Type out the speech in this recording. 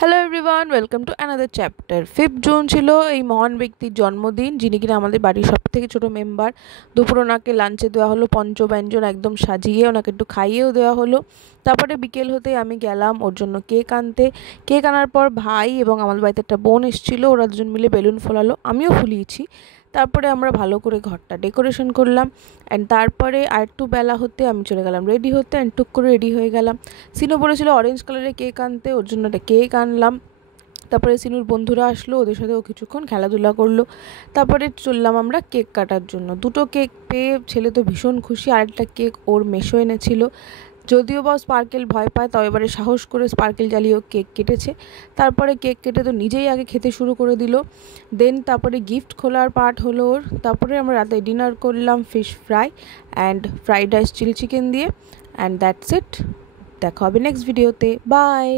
Hello everyone, welcome to another chapter. 5 June ছিল এই মহান ব্যক্তির জন্মদিন, যিনি কিনা আমাদের বাড়ির সব থেকে ছোটো মেম্বার। দুপুর ওনাকে লাঞ্চে দেওয়া হলো পঞ্চব্যঞ্জন একদম সাজিয়ে, ওনাকে একটু খাইয়েও দেওয়া হলো। তারপরে বিকেল হতে আমি গেলাম ওর জন্য কেক আনতে। কেক আনার পর ভাই এবং আমাদের বাড়িতে একটা বোন এসেছিলো, ওরা দুজন মিলে বেলুন ফোলালো, আমিও ফুলিয়েছি। তারপরে আমরা ভালো করে ঘরটা ডেকোরেশন করলাম। অ্যান্ড তারপরে আর একটু বেলা হতে আমি চলে গেলাম রেডি হতে, অ্যান্ড টুক করে রেডি হয়ে গেলাম। সিনু বলেছিল অরেঞ্জ কালারের কেক আনতে, ওর জন্য একটা কেক আনলাম। তারপরে সিনুর বন্ধুরা আসলো, ওদের সাথেও কিছুক্ষণ খেলাধুলা করলো। তারপরে চললাম আমরা কেক কাটার জন্য। দুটো কেক পেয়ে ছেলে তো ভীষণ খুশি। আরেকটা কেক ওর মেশো এনেছিল, যদিও বা স্পার্কেল ভয় পায়, তবে এবারে সাহস করে স্পার্কেল জ্বালিয়েও কেক কেটেছে। তারপরে কেক কেটে তো নিজেই আগে খেতে শুরু করে দিল। দেন তারপরে গিফট খোলার পার্ট হলো ওর। তারপরে আমরা রাতে ডিনার করলাম fish fry and fried rice chilli chicken দিয়ে। And that's it. দেখা হবে নেক্সট ভিডিওতে। বাই।